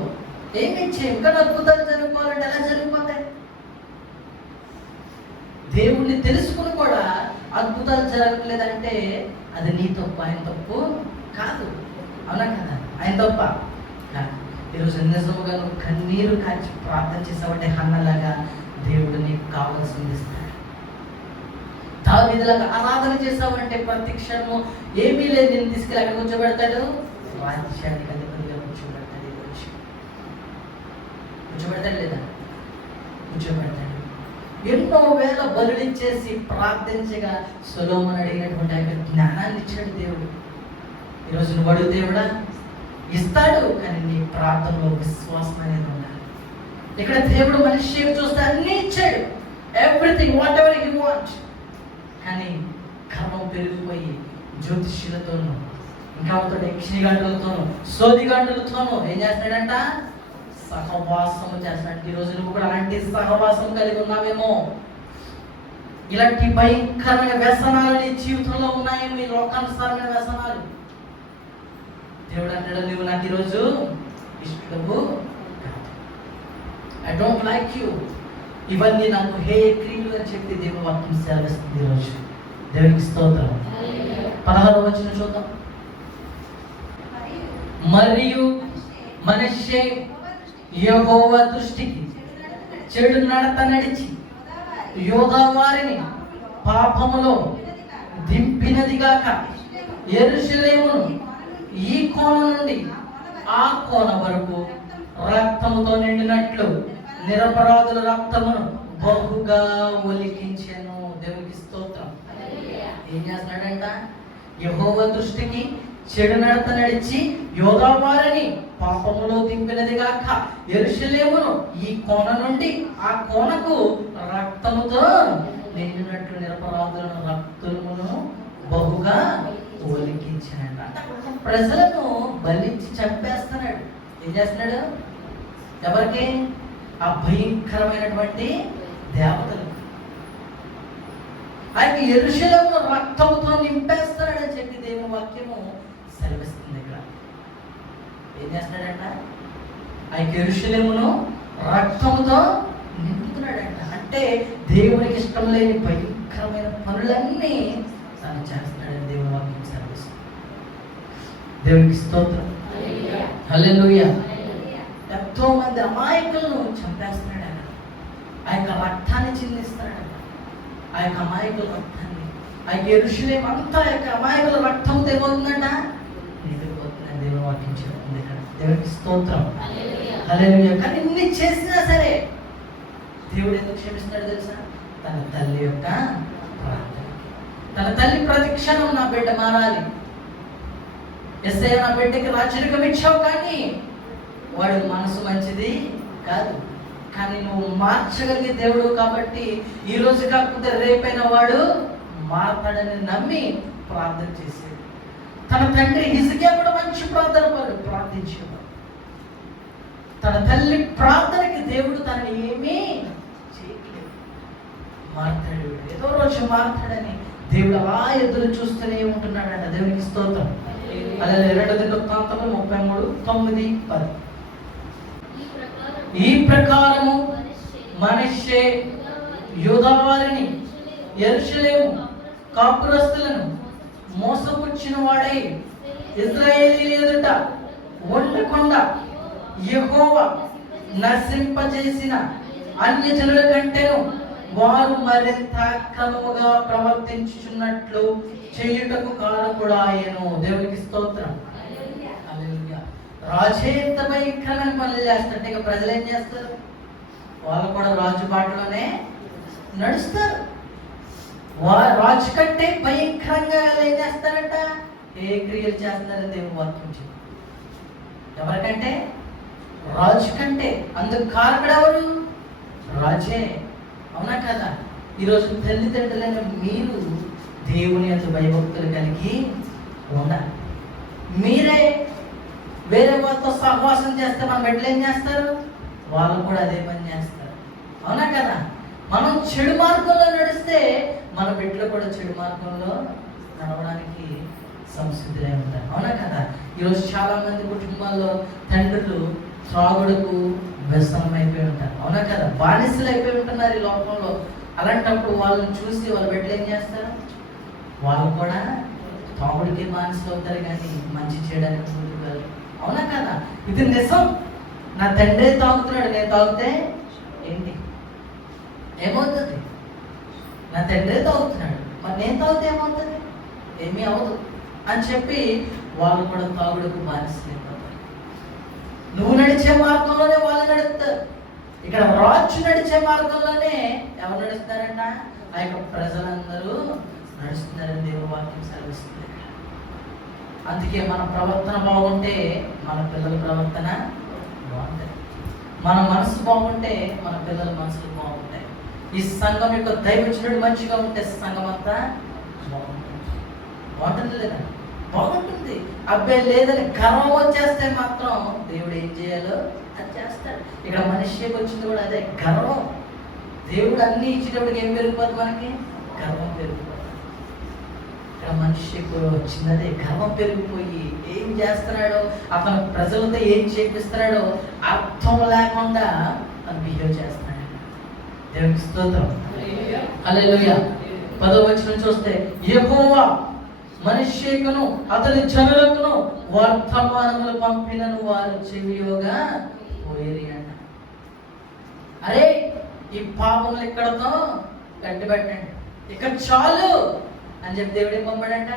ఏమీ చేయం. కానీ అద్భుతాలు జరుగుకోవాలంటే ఎలా జరిగిపోతాయి? దేవుణ్ణి తెలుసుకుని కూడా అద్భుతాలు జరగలేదంటే అది నీ తప్పు, ఆయన తప్పు కాదు. అవునా కదా? ఆయన తప్ప కాదు. ఈరోజు నిజముగా నువ్వు కన్నీరు కాచి ప్రార్థన చేసావంటే హన్నలాగా దేవుడు నీకు కావాల్సింది ఇస్తాడు. దావీదులాగా ఆరాధన చేసావంటే ప్రతి క్షణము ఏమీ లేదు నేను తీసుకెళ్ళి అక్కడ కూర్చోబెడతాడు, రాజ్యానికి అధిపతిగా కూర్చోబెడతాడు. కూర్చోబెడతాడు లేదా? కూర్చోబెడతాడు. ఎన్నో వేల బలులిచ్చేసి ప్రార్థించగా సొలొమోను అడిగినటువంటి ఆ జ్ఞానాన్ని ఇచ్చాడు దేవుడు. ఈరోజు నువ్వు అడుగు, దేవుడా ఇస్తాడు, కానీ నీ ప్రార్థనలో విశ్వాసం అనేది ఉండాలి. ఇక్కడ దేవుడు మనిషి చూస్తే అన్నీ ఇచ్చాడు, everything what ever he want. కానీ కర్మం పెరిగిపోయి జ్యోతిష్యులతోనూ ఇంకా యక్షిగాండులతోనూ సోదిగాండులతోనూ ఏం చేస్తాడంట, సహవాసము చేస్తాడు. ఈరోజు నువ్వు కూడా అలాంటి సహవాసం కలిగి ఉన్నావేమో, ఇలాంటి భయంకరమైన వ్యసనాలు నీ జీవితంలో ఉన్నాయేమో, ఈ లోకానుసారమైన వ్యసనాలు. దేవుడు అంటాడు నువ్వు నాకు ఈరోజు ఇష్టము కాదు, ఐ డోంట్ లైక్ యూ, ఇవన్నీ నాకు హే క్రియలు అని చెప్పి దేవుడు వాక్యం సెలవిస్తుంది ఈరోజు. దేవునికి స్తోత్రం. 16వ వచనం చూద్దాం. మరియు మనిషి యెహోవా దృష్టికి చెడు నడత నడిచి యోధా వారిని పాపములో దింపినదిగాక యెరూషలేమును ఈ కోన నుండి ఆ కోన వరకు రక్తముతో నిండినట్లు నిరపరాధుల రక్తమును బహుగా ఒలికించెను. దేవునికి స్తోత్రం. ఏం చేస్తున్నాడంట, యెహోవా దృష్టికి చెడు నడత నడిచి యోధా వారిని పాపములో దింపినది గాక యెరూషలేమును ఈ కోన నుండి ఆ కోనకు రక్తముతో నిండినట్లు నిరపరాధులను రక్తమును బహుగా ఒలికించాడు. అంటే ప్రజలను బలించి చంపేస్తున్నాడు. ఏం చేస్తున్నాడు? ఎవరికి? ఆ భయంకరమైనటువంటి దేవతలు. ఆయన యెరూషలేమును రక్తముతో నింపేస్తున్నాడని చెప్పి దేవుని వాక్యము సెలవిస్తుంది. ఇక్కడ ఏం చేస్తున్నాడంట, ఆ యెరూషలేమును రక్తముతో నింపుతున్నాడంట. అంటే దేవునికి ఇష్టం లేని భయంకరమైన పనులన్నీ తాను చేస్తున్నాడని దేవుని వాక్యం సెలవిస్తుంది. దేవునికి స్తోత్రం. హల్లెలూయా. ఎంతో మంది అమాయకులను చంపేస్తున్నాడు ఆయన. ఆ యొక్క రక్తాన్ని చిందిస్తున్నాడు. ఆ యొక్క అమాయకుల రక్తాన్ని, ఆ యెరూషలేము అంతా యొక్క అమాయకుల రక్తంతో ఏమవుతుందంట, నిండిపోతుందని దేవుని వాక్యం చెప్తుంది ఇక్కడ. దేవునికి స్తోత్రం. హల్లెలూయా. కానీ ఇన్ని చేసినా సరే దేవుడు ఎందుకు క్షమిస్తున్నాడు తెలుసా? తన తల్లి యొక్క ప్రార్థన. తన తల్లి ప్రతి క్షణం నా బిడ్డ మారాలి, యేసయ్య నా బిడ్డకి రాజరికం ఇచ్చావు, కానీ వాడి మనసు మంచిది కాదు. కానీ నువ్వు మార్చగలిగే దేవుడు కాబట్టి ఈ రోజు కాకపోతే రేపైన వాడు మారతాడని నమ్మి ప్రార్థన చేశాడు. తన తండ్రి హిజ్కియా కూడా మంచి ప్రార్థించేవాడు. తన తల్లి ప్రార్థనకి దేవుడు తనని ఏమీ చేయట్లేదు. మారతాడు, ఏదో రోజు మారతాడని దేవుడు అలా ఎదురు చూస్తూనే ఉంటున్నాడంట. దేవునికి స్తోత్రం. అలా 2 దినవృత్తాంతములు 33:9-10. ఈ ప్రకారము మనష్షే యూదా వారిని యెరూషలేము కాపురస్తులను మోసపుచ్చిన వాడై ఇశ్రాయేలీయుల ఎదుట ఉండకుండా యెహోవా నశింపజేసిన అన్యజనుల కంటేను వారు మరింత అక్రమముగా ప్రవర్తించుచున్నట్లు చేయుటకు కారకుడాయెను. దేవునికి స్తోత్రం. హల్లెలూయా. రాజే ఎంత భయంకరమైన పనులు చేస్తుంటే ఇక ప్రజలు ఏం చేస్తారు? వాళ్ళు కూడా రాజు బాటలోనే నడుస్తారు. రాజు కంటే భయంకరంగా ఏం చేస్తారంట? ఏ క్రియలు చేస్తున్నారని దేవుని వాక్యం చెప్తుంది. ఎవరికంటే? రాజు కంటే. అందుకు కారకుడు ఎవరు? రాజే. అవునా కదా? ఈరోజు తల్లిదండ్రులైన మీరు దేవుని యందు భయభక్తులు కలిగి ఉండాలి. మీరే వేరే వాళ్ళతో సహవాసం చేస్తే మన బిడ్డలు ఏం చేస్తారు? వాళ్ళు కూడా అదే పని చేస్తారు. అవునా కదా? మనం చెడు మార్గంలో నడిస్తే మన బిడ్డలు కూడా చెడు మార్గంలో నడవడానికి సంసిద్ధులై ఉంటారు. అవునా కదా? ఈరోజు చాలా మంది కుటుంబాల్లో తండ్రులు త్రాగుడుకు వ్యసనం అయిపోయి ఉంటారు. అవునా కదా? బానిసలు అయిపోయి ఉంటున్నారు ఈ లోకంలో. అలాంటప్పుడు వాళ్ళని చూసి వాళ్ళ బిడ్డలు ఏం చేస్తారు? వాళ్ళు కూడా తాగుడికి బానిసలు అవుతారు, కానీ మంచి చేయడానికి ముందుకు వెళ్ళరు. అవునా కదా? ఇది నిజం. నా తండ్రి తాగుతున్నాడు, నేను తాగితే ఏంటి ఏమవుతుంది? నా తండ్రి తాగుతున్నాడు, మరి నేను తాగితే ఏమవుతుంది? ఏమీ అవ్వదు అని చెప్పి వాళ్ళు కూడా తాగుడుకు బానిసలు అయిపోతారు. నువ్వు నడిచే మార్గంలోనే వాళ్ళు నడుస్తారు. ఇక్కడ రాజు నడిచే మార్గంలోనే ఎవరు నడుస్తారంట? ఆ యొక్క ప్రజలందరూ నడుస్తున్నారని దేవుని వాక్యం సెలవిస్తుంది. అందుకే మన ప్రవర్తన బాగుంటే మన పిల్లల ప్రవర్తన బాగుంటుంది. మన మనసు బాగుంటే మన పిల్లల మనసులు బాగుంటాయి. ఈ సంఘం యొక్క దైవజనుడు మంచిగా ఉంటే సంఘం అంతా బాగుంటుంది. బాగుంటుంది లేదా? బాగుంటుంది. అబ్బాయి లేదని గర్వం వచ్చేస్తే మాత్రం దేవుడు ఏం చేయాలో అది చేస్తాడు. ఇక్కడ మనిషికి వచ్చింది కూడా అదే, గర్వం. దేవుడు అన్ని ఇచ్చేటప్పటికి ఏం పెరిగిపోతుంది? మనకి గర్వం పెరిగిపోతుంది. ఇక్కడ మనిషికి వచ్చింది అదే, గర్వం పెరిగిపోయి ఏం చేస్తున్నాడో, అతను ప్రజలతో ఏం చేపిస్తున్నాడో అర్థం లేకుండా తను బిహేవ్ చేస్తున్నాడు. దేవునికి స్తోత్రం. హల్లెలూయా. 10వ వచనం చూస్తే యెహోవా మనిషికును అతని జనులకును వర్తమానములు పంపినను వారు చెవియోగా పోయేరి అంట. అరే ఈ పాపములు ఇక్కడతో గట్టిపెట్టండి, ఇక్కడ చాలు అని చెప్పి దేవుడే పంపాడంట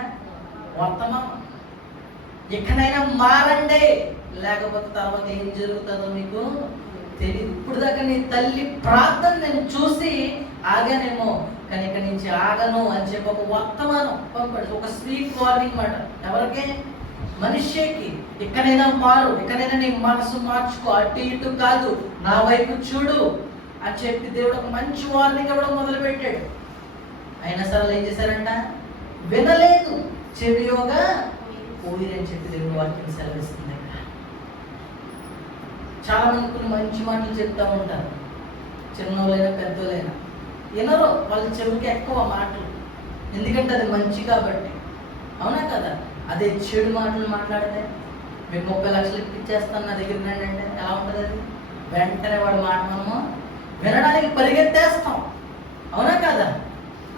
వర్తమానం. ఎక్కడైనా మారండి, లేకపోతే తర్వాత ఏం జరుగుతుందో మీకు తెలియదు. ఇప్పుడు దాకా నీ తల్లి ప్రార్థన నేను చూసి ఆగానేమో, కానీ ఇక్కడి నుంచి ఆగను అని చెప్పి ఒక వర్తమానం పంపాడు. ఒక స్వీట్ వార్నింగ్ మాట. ఎవరికి? మనిషికి. ఎక్కడైనా మారు, ఎక్కడైనా నీ మనసు మార్చుకో, అటు ఇటు కాదు, నా వైపు చూడు అని చెప్పి దేవుడు ఒక మంచి వార్నింగ్ ఇవ్వడం మొదలు పెట్టాడు. అయినా సరే ఏం చేశారంట? వినలేదు, చెవియోగా పోయిరని చెప్పి దేవుడు వాక్యం సెలవిస్తుంది. చాలా మంది కొన్ని మంచి మాటలు చెప్తా ఉంటారు, చిన్నోళ్ళైనా పెద్దోళ్ళైనా వినరు. వాళ్ళ చెవికి ఎక్కువ మాటలు, ఎందుకంటే అది మంచి కాబట్టి. అవునా కదా? అదే చెడు మాటలు మాట్లాడితే మీకు 30 లక్షలు ఇప్పించేస్తాను నా దగ్గర రండి అంటే ఎలా ఉంటుంది? అది వెంటనే వాడు మాట మనము వినడానికి పరిగెత్తేస్తాం. అవునా కదా?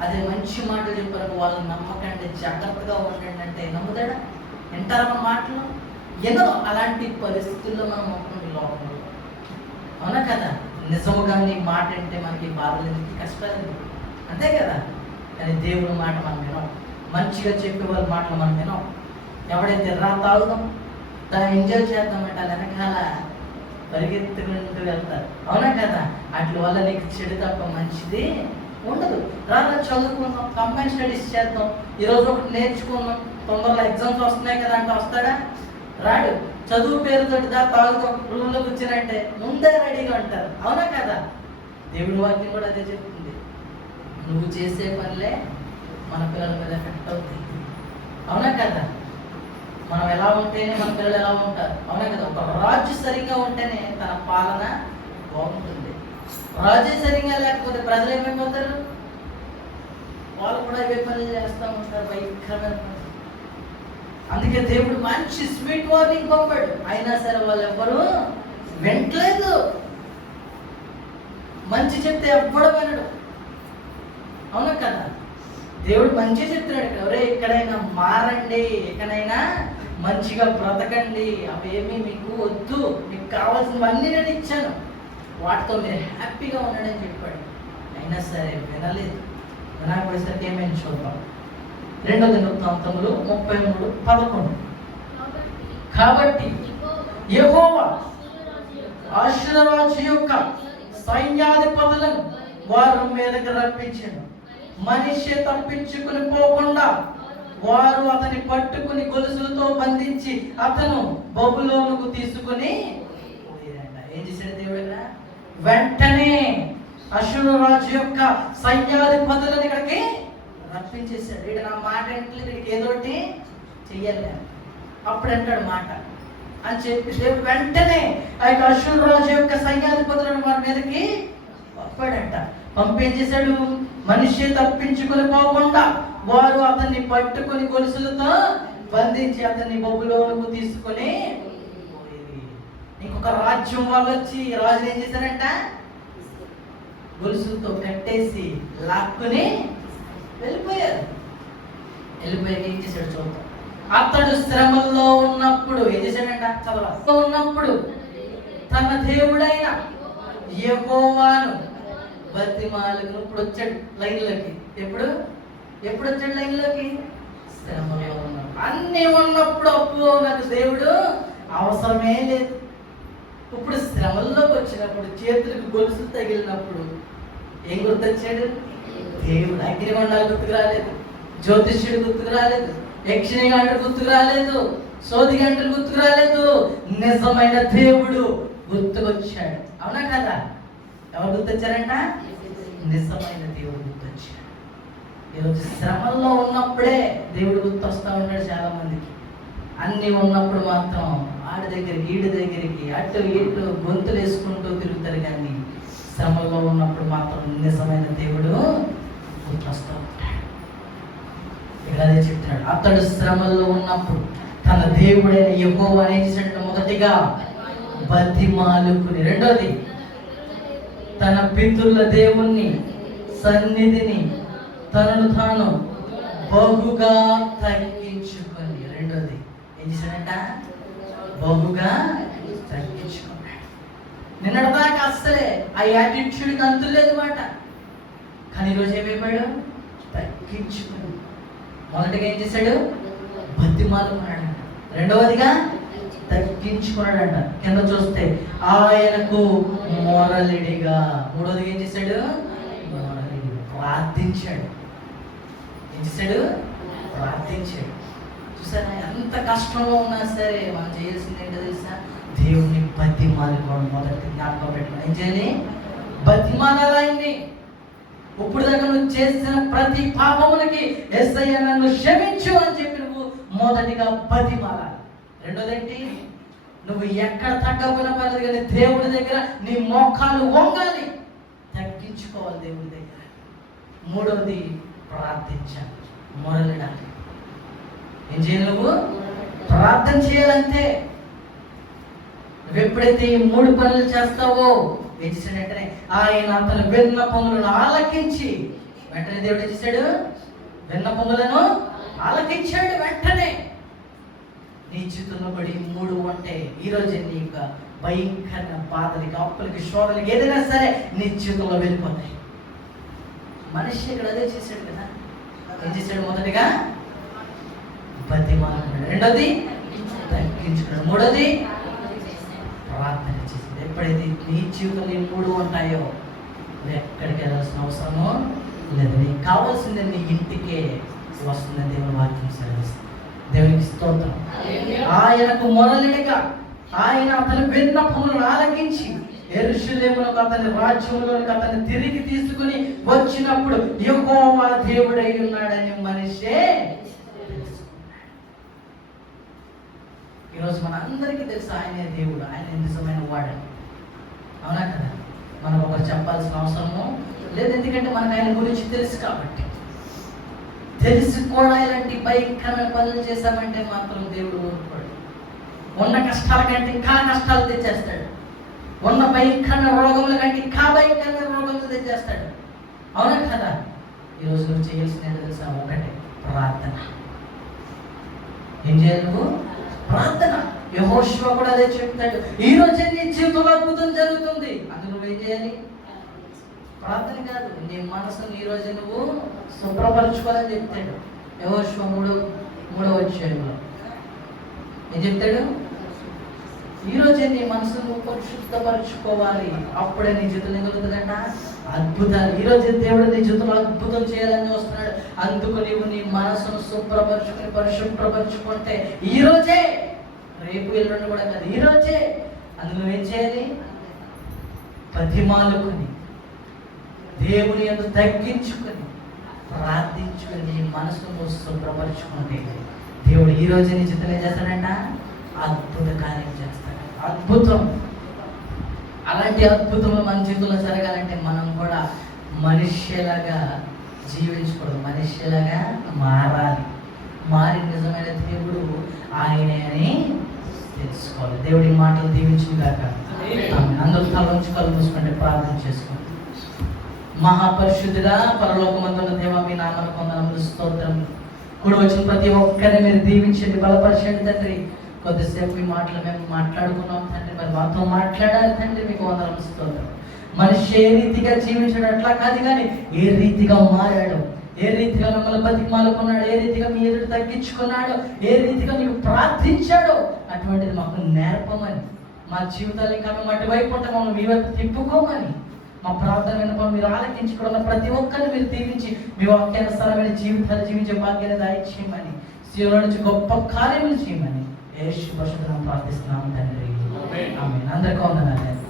అదే మంచి మాటలు చెప్పారు, వాళ్ళని నమ్మకండి, జాగ్రత్తగా ఉండండి అంటే నమ్ముతాడా? వింటారా మన మాటలు? ఏదో అలాంటి పరిస్థితుల్లో మనం ఉంటుంది లోకంలో. అవునా కదా? నిజముగా నీ మాట అంటే మనకి బాధలు ఎందుకు, కష్టాలు ఎందుకు? అంతే కదా? కానీ దేవుడి మాట మనం వినం, మంచిగా చెప్పే వాళ్ళ మాటలు మనం వినం. ఎవడైతే రా తాగుదాం, దాన్ని ఎంజాయ్ చేద్దామంటే అలా వెనకాల పరిగెత్తుకుంటూ వెళ్తారు. అవునా కదా? అట్ల వల్ల నీకు చెడు తప్ప మంచిది ఉండదు. రాలా చదువుకుందాం, కంబైన్ స్టడీస్ చేద్దాం, ఈరోజు ఒకటి నేర్చుకుందాం, తొందరలో ఎగ్జామ్స్ వస్తున్నాయి కదా అంటే వస్తాడా? రాడు. చదువు పేరుతో తాగుతూ రూమ్లో కూర్చునంటే ముందే రెడీగా ఉంటారు. అవునా కదా? దేవుడి వాక్యం కూడా అదే చెప్తుంది. నువ్వు చేసే పనులే మన పిల్లల మీద ఎఫెక్ట్ అవుతాయి. అవునా కదా? మనం ఎలా ఉంటేనే మన పిల్లలు ఎలా ఉంటారు. అవునా కదా? ఒక రాజు సరిగ్గా ఉంటేనే తన పాలన బాగుంటుంది. రాజు సరిగ్గా లేకపోతే ప్రజలు ఏమైపోతారు? వాళ్ళు కూడా ఇవే పనులు చేస్తూ ఉంటారు, భయంకరమైన పనులు. అందుకే దేవుడు మంచి స్వీట్ వార్నింగ్ పంపాడు. అయినా సరే వాళ్ళు ఎవ్వరూ వెంటలేదు. మంచి చెప్తే ఎవ్వడం వినడు. అవునా కదా? దేవుడు మంచి చెప్తున్నాడు. ఎవరే ఎక్కడైనా మారండి, ఎక్కడైనా మంచిగా బ్రతకండి, అవేమీ మీకు వద్దు, మీకు కావాల్సినవన్నీ నేను ఇచ్చాను, వాటితో మీరు హ్యాపీగా ఉన్నాడని చెప్పాడు. అయినా సరే వినలేదు. వినకపోయేసరికి ఏమైనా చూద్దాం. 2 దినవృత్తాంతములు 33:11. కాబట్టి యెహోవా అష్షూరు రాజు యొక్క సైన్యాధిపతులను వారి మీదకి రప్పించాడు. మనిషి తప్పించుకుని పోకుండా వారు అతని పట్టుకుని గొలుసులతో బంధించి అతను బబులోనుకు తీసుకుని ఏం చేశాడు దేవుడు? వెంటనే అష్షూరు రాజు యొక్క సైన్యాధిపతులను ఇక్కడికి రప్పించేశాడు. వీడు నా మాట అంటే వీడికి ఏదోటి చెయ్యాలి. అప్పుడు అంటాడు మాట అని చెప్పి దేవుడు వెంటనే ఆ యొక్క అష్షూరు రాజు యొక్క సైన్యాధిపతులను వారి మీదకి పంపాడంట. పంపేం చేశాడు? మనిషి తప్పించుకొని పోకుండా వారు అతన్ని పట్టుకొని గొలుసులతో బంధించి అతన్ని బబులోనుకు తీసుకొని ఇంకొక రాజ్యం వాళ్ళు వచ్చి రాజు ఏం చేశారంట? గొలుసులతో కట్టేసి లాక్కుని వెళ్ళిపోయారు. వెళ్ళిపోయి ఏం చేశాడు చూద్దాం. అతడు శ్రమల్లో ఉన్నప్పుడు ఏం చేశాడంట? చదవ ఉన్నప్పుడు తన దేవుడైన యెహోవాను బతిమాలుకుని ఇప్పుడు వచ్చాడు లైన్లోకి. ఎప్పుడు వచ్చాడు లైన్లోకి? శ్రమలో ఉన్నప్పుడు. అన్నీ ఉన్నప్పుడు అప్పు నాకు దేవుడు అవసరమే లేదు. ఇప్పుడు శ్రమల్లోకి వచ్చినప్పుడు, చేతులకు గొలుసు తగిలినప్పుడు ఏం గుర్తొచ్చాడు? దేవుడు. అగ్నిమండాలు గుర్తుకు రాలేదు, జ్యోతిష్యుడు గుర్తుకు రాలేదు, యక్షిణి గంటలు గుర్తుకు రాలేదు, సోది గంటలు గుర్తుకు రాలేదు. నిజమైన దేవుడు గుర్తుకొచ్చాడు. అవునా కదా? ఎవరు గుర్తొచ్చారంట? నిజమైన దేవుడు గుర్తొచ్చాడు. ఈరోజు శ్రమల్లో ఉన్నప్పుడే దేవుడు గుర్తొస్తా ఉంటాడు చాలా మందికి. అన్నీ ఉన్నప్పుడు మాత్రం ఆడి దగ్గరికి ఈడి దగ్గరికి అటు ఇటు గొంతులు వేసుకుంటూ తిరుగుతారు. కానీ శ్రమల్లో ఉన్నప్పుడు మాత్రం నిజమైన దేవుడు గుర్తొస్తూ ఉంటాడు. ఇక్కడ అదే చెప్తున్నాడు. అతడు శ్రమల్లో ఉన్నప్పుడు తన దేవుడైన యెహోవా ఏం చేశాడు? మొదటిగా బతిమాలుకుని, రెండోది తన పితరుల దేవుణ్ణి సన్నిధిని తనను తాను బహుగా తగ్గించుకొని, రెండోది ఏం చేశాడంట? బహుగా తగ్గించుకున్నాడు. నిన్నటిదాకా అస్సలే ఆ యాటిట్యూడ్కి అంతులేదు మాట. కానీ ఈరోజు ఏమైపోయాడు? తగ్గించుకుని. మొదటిగా ఏం చేశాడు? బతిమాలుకున్నాడు. రెండవదిగా తగ్గించుకున్నాడంట. కింద చూస్తే ఆయనకు మొరలిడిగా. మూడవదిగా ఏం చేశాడు? ప్రార్థించాడు. ఏం చేశాడు? ప్రార్థించాడు. చూసారా? ఎంత కష్టంలో ఉన్నా సరే మనం చేయాల్సింది ఏంటో తెలుసా? దేవుణ్ణి బతిమాలుకోవడం. మొదటి జ్ఞాపకం పెట్టుకోవడం. ఏం చేయాలి? బతిమాలాలి ఆయన్ని. ఇప్పుడు దాకా నువ్వు చేసిన ప్రతి పాపములకి యేసయ్య నన్ను క్షమించు అని చెప్పి నువ్వు మొదటిగా బతిమాలాలి. రెండోదేంటి? నువ్వు ఎక్కడ తగ్గకపోయినా పర్లేదు కానీ దేవుడి దగ్గర నీ మోకాలు వంగాలి, తగ్గించుకోవాలి దేవుడి దగ్గర. మూడవది ప్రార్థించాలి, మొరలిడాలి. ఏం చేయాలి? నువ్వు ప్రార్థన చేయాలంటే. నువ్వు ఎప్పుడైతే ఈ 3 పనులు చేస్తావో ఏం చేశాడు? వెంటనే ఆయన అతని విన్నపములను ఆలకించి, వెంటనే దేవుడు ఏం చేశాడు? విన్నపములను ఆలకించాడు. వెంటనే నీ జీవితంలో పడి 3 ఉంటే ఈరోజు నీ యొక్క భయంకర బాధలకి, అప్పులకి, శోధనకి ఏదైనా సరే నీ జీవితంలో వెళ్ళిపోతాయి. మనిషి ఇక్కడ అదే చేశాడు కదా. ఏం చేశాడు? మొదటిగా బతిమాలుకున్నాడు, రెండోది తగ్గించుకున్నాడు, మూడోది ప్రార్థన చేశాడు. ఎప్పుడైతే నీ జీవితంలో ఈ 3 ఉంటాయో నువ్వు ఎక్కడికి వెళ్ళాల్సిన అవసరమో లేదు. నీకు కావాల్సింది నీ ఇంటికే వస్తుందని దేవుని వాక్యం సెలవిస్తుంది. దేవునికి స్తోత్రం. ఆయనకు మొరలిడిగా ఆయన అతని విన్నపములను ఆలకించి యెరూషలేమునకు అతని రాజ్యంలోనికి అతన్ని తిరిగి తీసుకుని వచ్చినప్పుడు యెహోవా దేవుడై ఉన్నాడని మనిషే. ఈరోజు మన అందరికీ తెలుసు ఆయనే దేవుడు, ఆయన నిజమైన వాడని. అవునా కదా? మనం ఒకరు చెప్పాల్సిన అవసరము లేదు, ఎందుకంటే మనకు ఆయన గురించి తెలుసు కాబట్టి. తెలిసి కూడా ఇలాంటి భయంకరమైన పనులు చేశామంటే మాత్రం దేవుడు ఊరుకోడు. ఉన్న కష్టాల కంటే ఇంకా కష్టాలు తెచ్చేస్తాడు. ఉన్న భయంకరమైన రోగముల కంటే ఇంకా భయంకరమైన రోగములు తెచ్చేస్తాడు. అవునా కదా? ఈరోజు నువ్వు చేయాల్సిన తెలుసా? ఒకటే, ప్రార్థన. ఏం చేయాలి నువ్వు? ప్రార్థన. యెహోషువ కూడా అదే చెప్తాడు, ఈ రోజే నీ జీవితంలో అద్భుతం జరుగుతుంది. అది నువ్వేం చేయాలి? ప్రార్థన కాదు, నీ మనసుని ఈ రోజు నువ్వు శుభ్రపరచుకోవాలని చెప్తాడు. యెహోషువ 3వ అధ్యాయంలో ఏం చెప్తాడు? ఈ రోజే నీ మనసును నువ్వు పరిశుద్ధపరచుకోవాలి, అప్పుడే నీ జీవితంలో ఏం జరుగుతుందంట? అద్భుతాలు. ఈ రోజే దేవుడు నీ జీవితంలో అద్భుతం చేయాలని వస్తున్నాడు. అందుకు నీవు నీ మనసును శుభ్రపరచుకుని పరిశుభ్రపరచుకుంటే ఈ రోజే, రేపు ఎల్లుండి కూడా కాదు, ఈ రోజే. అందుకు నువ్వేం చేయాలి? బతిమాలుకుని దేవుని యందు తగ్గించుకొని ప్రార్థించుకొని నీ మనసును శుభ్రపరచుకుంటే దేవుడు ఈ రోజే నీ జీవితంలో ఏం చేస్తాడంట? అద్భుత కార్యం చేస్తాడు. అద్భుతం. అలాంటి అద్భుతములు మన జీవితంలో జరగాలంటే మనం కూడా మనిషిలాగా జీవించకూడదు, మనిషిలాగా మారాలి. మారి నిజమైన దేవుడు ఆయనే అని తెలుసుకోవాలి. దేవుడి మాటలు దీవించును గాక. అందరూ తల నుంచి కళ్ళు మూసుకుంటే ప్రార్థన చేసుకోండి. మహాపరిశుద్ధుడా, పరలోకమందున్న దేవా, మీ నామానికి వందనములు, స్తోత్రం. కూడి వచ్చిన ప్రతి ఒక్కరిని మీరు దీవించండి, బలపరచండి తండ్రి. కొద్దిసేపు ఈ మాటలు మేము మాట్లాడుకున్నాం తండ్రి, మరి మాతో మాట్లాడాలి తండ్రి. మీకు వందనములు, స్తోత్రం. మనిషి ఏ రీతిగా జీవించాడు అట్లా కాదు, కానీ ఏ రీతిగా మారాడు, ఏ రీతిగా మిమ్మల్ని బతిమాలుకున్నాడు, ఏ రీతిగా మీ ఎదురు తగ్గించుకున్నాడు, ఏ రీతిగా నీకు ప్రార్థించాడో అటువంటిది మాకు నేర్పమని, మా జీవితాలు ఇంకా మేము అటువైపు ఉంటే మమ్మల్ని మీ వైపు తిప్పుకోమని, మా ప్రార్థన విన్నపం మీరు ఆలకించుకోవడం ప్రతి ఒక్కరిని మీరు దీవించి మీ వాక్యానుసారమైన జీవితాలు జీవించే భాగ్యాన్ని దయచేయమని, శివుల నుంచి గొప్ప కార్యములు చేయమని యేసు పరిశుద్ధ నామమున ప్రార్థిస్తున్నాము తండ్రి. ఆమేన్. అందరికీ వందనాలు.